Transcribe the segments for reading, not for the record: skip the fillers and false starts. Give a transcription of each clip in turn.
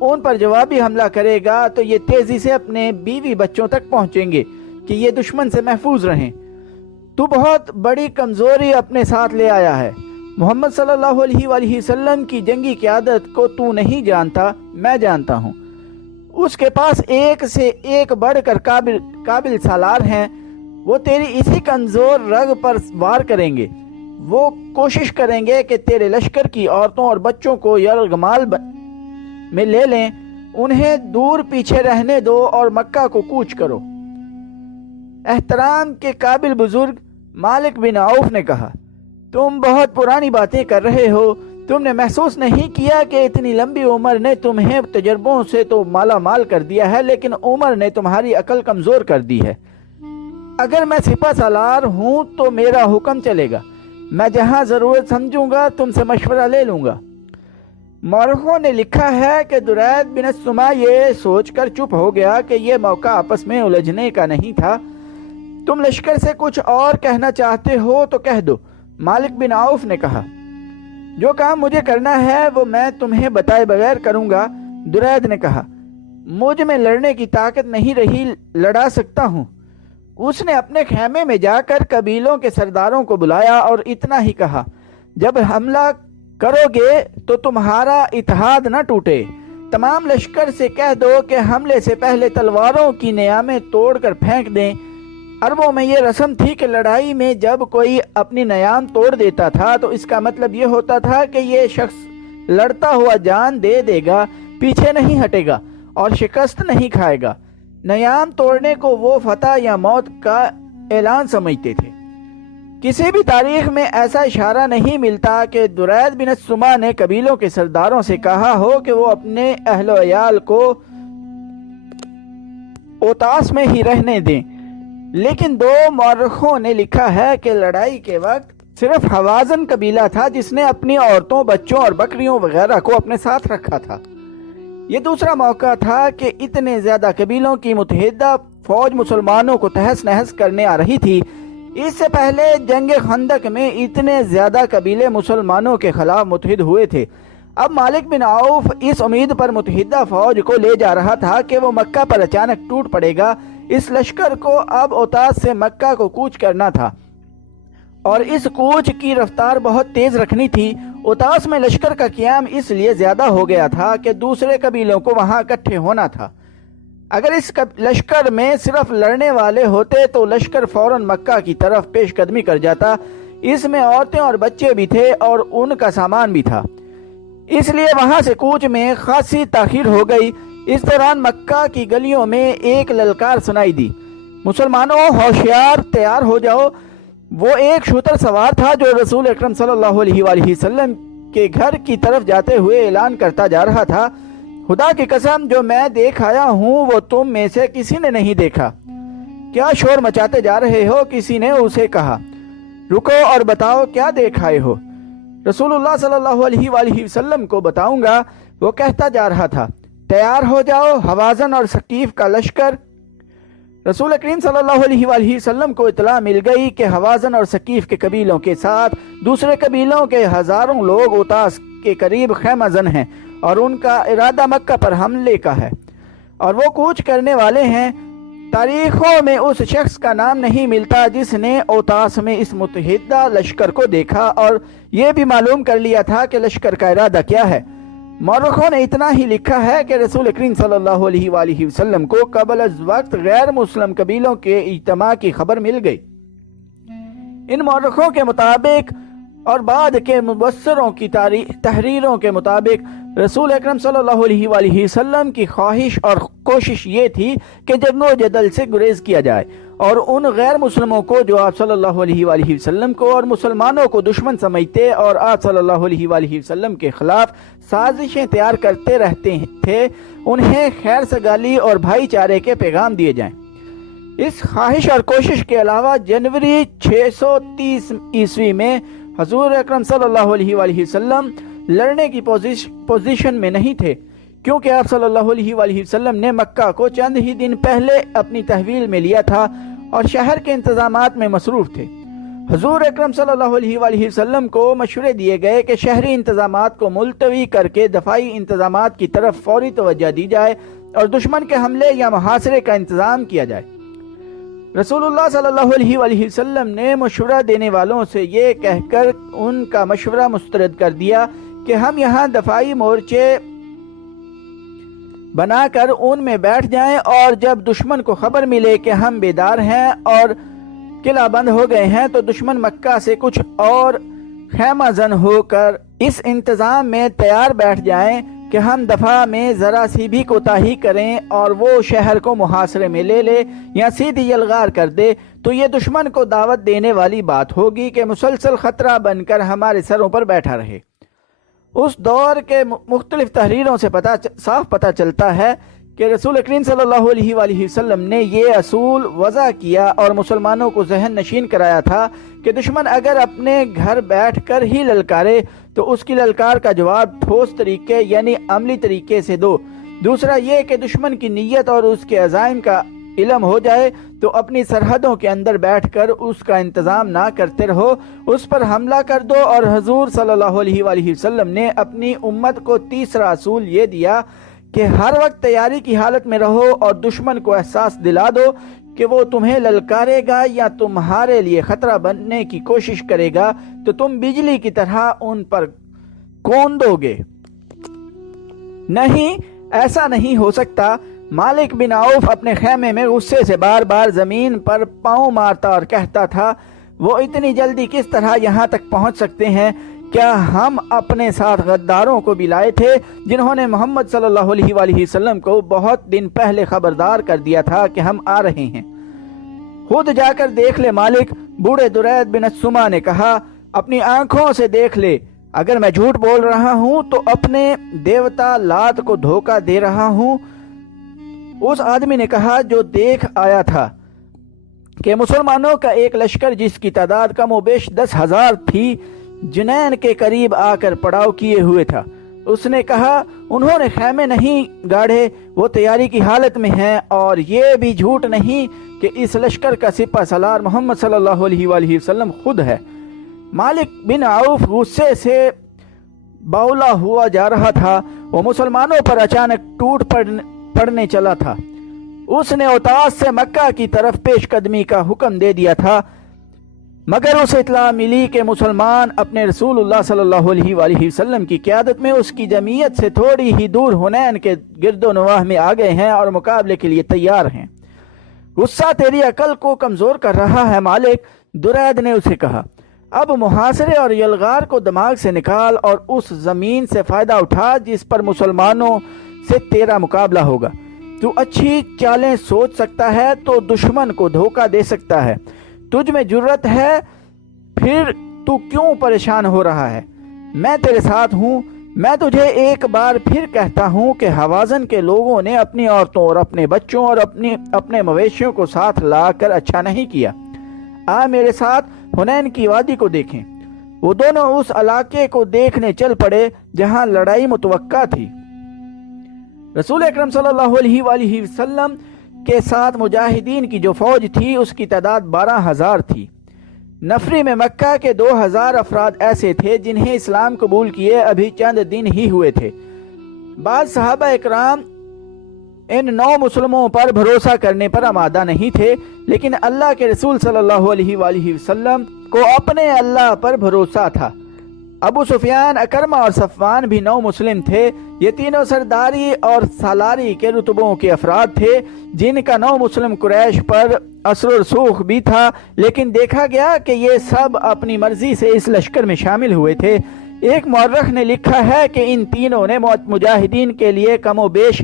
ان پر جوابی حملہ کرے گا تو یہ تیزی سے اپنے بیوی بچوں تک پہنچیں گے کہ یہ دشمن سے محفوظ رہیں۔ تو بہت بڑی کمزوری اپنے ساتھ لے آیا ہے۔ محمد صلی اللہ علیہ وآلہ وسلم کی جنگی قیادت کو تو نہیں جانتا، میں جانتا ہوں۔ اس کے پاس ایک سے ایک بڑھ کر قابل سالار ہیں۔ وہ تیری اسی کمزور رگ پر وار کریں گے۔ وہ کوشش کریں گے کہ تیرے لشکر کی عورتوں اور بچوں کو یرغمال میں لے لیں۔ انہیں دور پیچھے رہنے دو اور مکہ کو کوچ کرو۔ احترام کے قابل بزرگ مالک بن عوف نے کہا، تم بہت پرانی باتیں کر رہے ہو۔ تم نے محسوس نہیں کیا کہ اتنی لمبی عمر نے تمہیں تجربوں سے تو مالا مال کر دیا ہے، لیکن عمر نے تمہاری عقل کمزور کر دی ہے۔ اگر میں سپہ سالار ہوں تو میرا حکم چلے گا۔ میں جہاں ضرورت سمجھوں گا تم سے مشورہ لے لوں گا۔ مورخوں نے لکھا ہے کہ درید بن السما یہ سوچ کر چپ ہو گیا کہ یہ موقع آپس میں الجھنے کا نہیں تھا۔ تم لشکر سے کچھ اور کہنا چاہتے ہو تو کہہ دو۔ مالک بن عوف نے کہا، جو کام مجھے کرنا ہے وہ میں تمہیں بتائے بغیر کروں گا۔ درید نے کہا، مجھ میں لڑنے کی طاقت نہیں رہی، لڑا سکتا ہوں۔ اس نے اپنے خیمے میں جا کر قبیلوں کے سرداروں کو بلایا اور اتنا ہی کہا، جب حملہ کرو گے تو تمہارا اتحاد نہ ٹوٹے۔ تمام لشکر سے کہہ دو کہ حملے سے پہلے تلواروں کی نیامیں توڑ کر پھینک دیں۔ عربوں میں یہ رسم تھی کہ لڑائی میں جب کوئی اپنی نیام توڑ دیتا تھا تو اس کا مطلب یہ ہوتا تھا کہ یہ شخص لڑتا ہوا جان دے دے گا، پیچھے نہیں ہٹے گا اور شکست نہیں کھائے گا۔ نیام توڑنے کو وہ فتح یا موت کا اعلان سمجھتے تھے۔ کسی بھی تاریخ میں ایسا اشارہ نہیں ملتا کہ درید بن السما نے قبیلوں کے سرداروں سے کہا ہو کہ وہ اپنے اہل و عیال کو اوتاس میں ہی رہنے دیں، لیکن دو مورخوں نے لکھا ہے کہ لڑائی کے وقت صرف حوازن قبیلہ تھا جس نے اپنی عورتوں، بچوں اور بکریوں وغیرہ کو اپنے ساتھ رکھا تھا۔ یہ دوسرا موقع تھا کہ اتنے زیادہ قبیلوں کی متحدہ فوج مسلمانوں کو تہس نہس کرنے آ رہی تھی۔ اس سے پہلے جنگ خندق میں اتنے زیادہ قبیلے مسلمانوں کے خلاف متحد ہوئے تھے۔ اب مالک بن عوف اس امید پر متحدہ فوج کو لے جا رہا تھا کہ وہ مکہ پر اچانک ٹوٹ پڑے گا۔ اس لشکر کو اب اوتاس سے مکہ کو کوچ کرنا تھا اور اس کوچ کی رفتار بہت تیز رکھنی تھی۔ اوتاس میں لشکر کا قیام اس لیے زیادہ ہو گیا تھا کہ دوسرے قبیلوں کو وہاں اکٹھے ہونا تھا۔ اگر اس لشکر میں صرف لڑنے والے ہوتے تو لشکر فوراً مکہ کی طرف پیش قدمی کر جاتا۔ اس میں عورتیں اور بچے بھی تھے اور ان کا سامان بھی تھا، اس لیے وہاں سے کوچ میں خاصی تاخیر ہو گئی۔ اس دوران مکہ کی گلیوں میں ایک للکار سنائی دی، مسلمانوں ہوشیار، تیار ہو جاؤ۔ وہ ایک شتر سوار تھا جو رسول اکرم صلی اللہ علیہ وآلہ وسلم کے گھر کی طرف جاتے ہوئے اعلان کرتا جا رہا تھا، خدا کی قسم جو میں دیکھ آیا ہوں وہ تم میں سے کسی نے نہیں دیکھا۔ کیا شور مچاتے جا رہے ہو؟ کسی نے اسے کہا۔ رکو اور بتاؤ کیا دیکھ آئے ہو؟ رسول اللہ صلی اللہ علیہ وآلہ وسلم کو بتاؤں گا، وہ کہتا جا رہا تھا۔ تیار ہو جاؤ، حوازن اور ثقیف کا لشکر۔ رسول کریم صلی اللہ علیہ وآلہ وسلم کو اطلاع مل گئی کہ حوازن اور ثقیف کے قبیلوں کے ساتھ دوسرے قبیلوں کے ہزاروں لوگ اوتاس کے قریب خیمہ زن ہیں اور ان کا ارادہ مکہ پر حملے کا ہے اور وہ کوچ کرنے والے ہیں۔ تاریخوں میں اس شخص کا نام نہیں ملتا جس نے اوتاس میں اس متحدہ لشکر کو دیکھا اور یہ بھی معلوم کر لیا تھا کہ لشکر کا ارادہ کیا ہے۔ مورخوں نے اتنا ہی لکھا ہے کہ رسول کریم صلی اللہ علیہ وآلہ وسلم کو قبل از وقت غیر مسلم قبیلوں کے اجتماع کی خبر مل گئی۔ ان مورخوں کے مطابق اور بعد کے مبصروں کی تحریروں کے مطابق رسول اکرم صلی اللہ علیہ وآلہ وسلم کی خواہش اور کوشش یہ تھی کہ جنگ و جدل سے گریز کیا جائے اور ان غیر مسلموں کو جو آپ صلی اللہ علیہ وآلہ وسلم کو اور مسلمانوں کو دشمن سمجھتے اور آپ صلی اللہ علیہ وآلہ وسلم کے خلاف سازشیں تیار کرتے رہتے تھے، انہیں خیر سگالی اور بھائی چارے کے پیغام دیے جائیں۔ اس خواہش اور کوشش کے علاوہ جنوری 630 عیسوی میں حضور اکرم صلی اللہ علیہ وآلہ وسلم لڑنے کی پوزیشن میں نہیں تھے، کیونکہ آپ صلی اللہ علیہ وآلہ وسلم نے مکہ کو چند ہی دن پہلے اپنی تحویل میں لیا تھا اور شہر کے انتظامات میں مصروف تھے۔ حضور اکرم صلی اللہ علیہ وآلہ وسلم کو مشورے دیے گئے کہ شہری انتظامات کو ملتوی کر کے دفاعی انتظامات کی طرف فوری توجہ دی جائے اور دشمن کے حملے یا محاصرے کا انتظام کیا جائے۔ رسول اللہ صلی اللہ علیہ وآلہ وسلم نے مشورہ دینے والوں سے یہ کہہ کر ان کا مشورہ مسترد کر دیا کہ ہم یہاں دفاعی مورچے بنا کر ان میں بیٹھ جائیں، اور جب دشمن کو خبر ملے کہ ہم بیدار ہیں اور قلعہ بند ہو گئے ہیں تو دشمن مکہ سے کچھ اور خیمہ زن ہو کر اس انتظام میں تیار بیٹھ جائیں کہ ہم دفاع میں ذرا سی بھی کوتاہی کریں اور وہ شہر کو محاصرے میں لے لے یا سیدھی یلغار کر دے تو یہ دشمن کو دعوت دینے والی بات ہوگی کہ مسلسل خطرہ بن کر ہمارے سروں پر بیٹھا رہے۔ اس دور کے مختلف تحریروں سے صاف پتہ چلتا ہے کہ رسول کریم صلی اللہ علیہ وآلہ وسلم نے یہ اصول وضع کیا اور مسلمانوں کو ذہن نشین کرایا تھا کہ دشمن اگر اپنے گھر بیٹھ کر ہی للکارے تو اس کی للکار کا جواب ٹھوس طریقے یعنی عملی طریقے سے دو۔ دوسرا یہ کہ دشمن کی نیت اور اس کے عزائم کا علم ہو جائے تو اپنی سرحدوں کے اندر بیٹھ کر اس کا انتظام نہ کرتے رہو، اس پر حملہ کر دو۔ اور حضور صلی اللہ علیہ وآلہ وسلم نے اپنی امت کو تیسرا اصول یہ دیا کہ ہر وقت تیاری کی حالت میں رہو اور دشمن کو احساس دلا دو کہ وہ تمہیں للکارے گا یا تمہارے لیے خطرہ بننے کی کوشش کرے گا تو تم بجلی کی طرح ان پر کون دو گے۔ نہیں، ایسا نہیں ہو سکتا۔ مالک بن عوف اپنے خیمے میں غصے سے بار بار زمین پر پاؤں مارتا اور کہتا تھا، وہ اتنی جلدی کس طرح یہاں تک پہنچ سکتے ہیں؟ کیا ہم اپنے ساتھ غداروں کو بھی لائے تھے جنہوں نے محمد صلی اللہ علیہ وآلہ وسلم کو بہت دن پہلے خبردار کر دیا تھا کہ ہم آ رہے ہیں؟ خود جا کر دیکھ لے مالک، بوڑھے درید بن السما نے کہا، اپنی آنکھوں سے دیکھ لے۔ اگر میں جھوٹ بول رہا ہوں تو اپنے دیوتا لات کو دھوکہ دے رہا ہوں۔ اس آدمی نے کہا جو دیکھ آیا تھا کہ مسلمانوں کا ایک لشکر جس کی تعداد کم و بیش 10,000 تھی جنین کے قریب آ کر پڑاؤ کیے ہوئے تھا۔ اس نے کہا، انہوں نے خیمے نہیں گاڑے، وہ تیاری کی حالت میں ہیں، اور یہ بھی جھوٹ نہیں کہ اس لشکر کا سپہ سالار محمد صلی اللہ علیہ وآلہ وسلم خود ہے۔ مالک بن عوف غصے سے باولا ہوا جا رہا تھا۔ وہ مسلمانوں پر اچانک ٹوٹ پڑنے چلا تھا۔ اس نے اوتاس سے مکہ کی طرف پیش قدمی کا حکم دے دیا تھا، مگر اسے اطلاع ملی کہ مسلمان اپنے رسول اللہ صلی اللہ علیہ وآلہ وسلم کی قیادت میں اس کی جمعیت سے تھوڑی ہی دور حنین کے گرد و نواح میں آ گئے ہیں اور مقابلے کے لیے تیار ہیں۔ غصہ تیری عقل کو کمزور کر رہا ہے مالک، درید نے اسے کہا۔ اب محاصرے اور یلغار کو دماغ سے نکال اور اس زمین سے فائدہ اٹھا جس پر مسلمانوں سے تیرا مقابلہ ہوگا۔ تو اچھی چالیں سوچ سکتا ہے تو دشمن کو دھوکہ دے سکتا ہے۔ تجھ میں جرت ہے، پھر تو کیوں پریشان ہو رہا ہے؟ میں تیرے ساتھ ہوں۔ میں تجھے ایک بار پھر کہتا ہوں کہ حوازن کے لوگوں نے اپنی عورتوں اور اپنے بچوں اور اپنے مویشیوں کو ساتھ لا کر اچھا نہیں کیا۔ آ میرے ساتھ حنین کی وادی کو دیکھیں۔ وہ دونوں اس علاقے کو دیکھنے چل پڑے جہاں لڑائی متوقع تھی۔ رسول اکرم صلی اللہ علیہ وآلہ وسلم کے ساتھ مجاہدین کی جو فوج تھی اس کی تعداد 12,000 تھی۔ نفری میں مکہ کے 2,000 افراد ایسے تھے جنہیں اسلام قبول کیے ابھی چند دن ہی ہوئے تھے۔ بعض صحابہ اکرام ان 9 مسلموں پر بھروسہ کرنے پر آمادہ نہیں تھے، لیکن اللہ کے رسول صلی اللہ علیہ وآلہ وسلم کو اپنے اللہ پر بھروسہ تھا۔ ابو سفیان، اکرمہ اور صفوان بھی 9 مسلم تھے۔ یہ تینوں سرداری اور سالاری کے رتبوں کے افراد تھے جن کا 9 مسلم قریش پر اثر و رسوخ بھی تھا، لیکن دیکھا گیا کہ یہ سب اپنی مرضی سے اس لشکر میں شامل ہوئے تھے۔ ایک مورخ نے لکھا ہے کہ ان تینوں نے مجاہدین کے لیے کم و بیش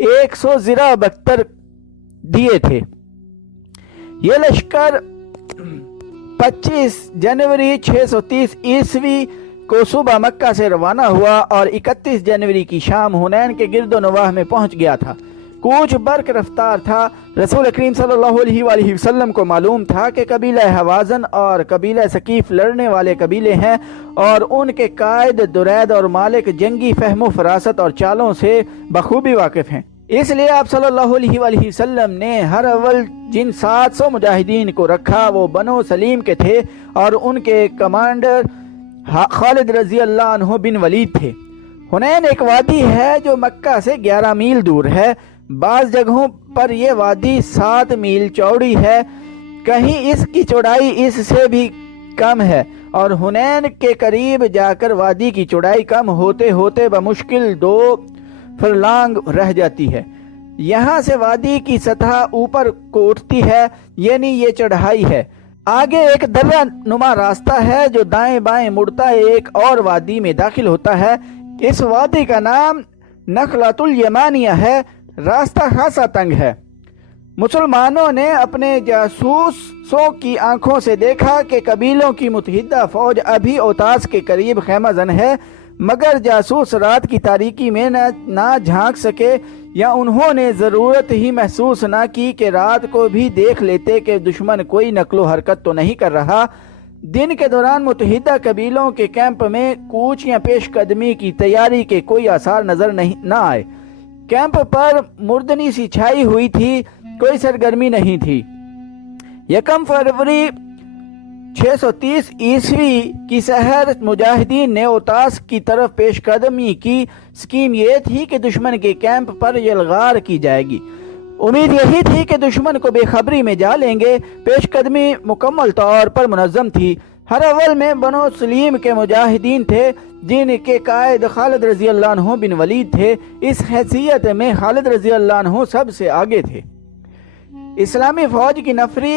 100 زرہ بختر دیے تھے۔ یہ لشکر 25 جنوری 630 عیسوی کو صبح مکہ سے روانہ ہوا اور 31 جنوری کی شام حنین کے گرد و نواح میں پہنچ گیا تھا۔ کوچ برق رفتار تھا۔ رسول کریم صلی اللہ علیہ وآلہ وسلم کو معلوم تھا کہ قبیلہ حوازن اور قبیلہ ثقیف لڑنے والے قبیلے ہیں اور ان کے قائد درید اور مالک جنگی فہم و فراست اور چالوں سے بخوبی واقف ہیں۔ اس لیے آپ صلی اللہ علیہ وآلہ وسلم نے ہر اول جن 700 مجاہدین کو رکھا وہ بنو سلیم کے تھے اور ان کے کمانڈر خالد رضی اللہ عنہ بن ولید تھے۔ حنین ایک وادی ہے جو مکہ سے 11 میل دور ہے۔ بعض جگہوں پر یہ وادی 7 میل چوڑی ہے، کہیں اس کی چوڑائی اس سے بھی کم ہے، اور حنین کے قریب جا کر وادی کی چوڑائی کم ہوتے ہوتے بمشکل 2 فرلانگ رہ جاتی ہے۔ یہاں سے وادی کی سطح اوپر کو اٹھتی ہے، یعنی یہ چڑھائی ہے۔ آگے ایک درہ نما راستہ ہے جو دائیں بائیں مڑتا ایک اور وادی میں داخل ہوتا ہے۔ اس وادی کا نام نخلۃ الیمانیہ ہے۔ راستہ خاصا تنگ ہے۔ مسلمانوں نے اپنے جاسوسوں کی آنکھوں سے دیکھا کہ قبیلوں کی متحدہ فوج ابھی اوتاس کے قریب خیمہ زن ہے، مگر جاسوس رات کی تاریکی میں نہ جھانک سکے، یا انہوں نے ضرورت ہی محسوس نہ کی کہ رات کو بھی دیکھ لیتے کہ دشمن کوئی نقل و حرکت تو نہیں کر رہا۔ دن کے دوران متحدہ قبیلوں کے کیمپ میں کوچ یا پیش قدمی کی تیاری کے کوئی آثار نظر نہ آئے۔ کیمپ پر مردنی سی چھائی ہوئی تھی، کوئی سرگرمی نہیں تھی۔ 1 فروری 630 عیسوی کی سحر مجاہدین نے اوتاس کی طرف پیش قدمی کی۔ سکیم یہ تھی کہ دشمن کے کیمپ پر یلغار کی جائے گی۔ امید یہی تھی کہ دشمن کو بے خبری میں جا لیں گے۔ پیش قدمی مکمل طور پر منظم تھی۔ ہر اول میں بنو سلیم کے مجاہدین تھے، جن کے قائد خالد رضی اللہ عنہ بن ولید تھے۔ اس حیثیت میں خالد رضی اللہ عنہ سب سے آگے تھے۔ اسلامی فوج کی نفری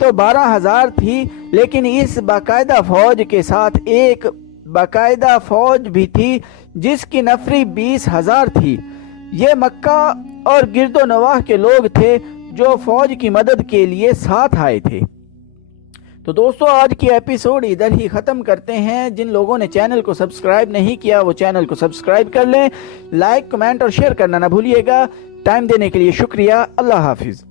تو 12,000 تھی، لیکن اس باقاعدہ فوج کے ساتھ ایک باقاعدہ فوج بھی تھی جس کی نفری 20,000 تھی۔ یہ مکہ اور گرد و نواح کے لوگ تھے جو فوج کی مدد کے لیے ساتھ آئے تھے۔ تو دوستو، آج کی ایپیسوڈ ادھر ہی ختم کرتے ہیں۔ جن لوگوں نے چینل کو سبسکرائب نہیں کیا وہ چینل کو سبسکرائب کر لیں۔ لائک، کمنٹ اور شیئر کرنا نہ بھولیے گا۔ ٹائم دینے کے لیے شکریہ۔ اللہ حافظ۔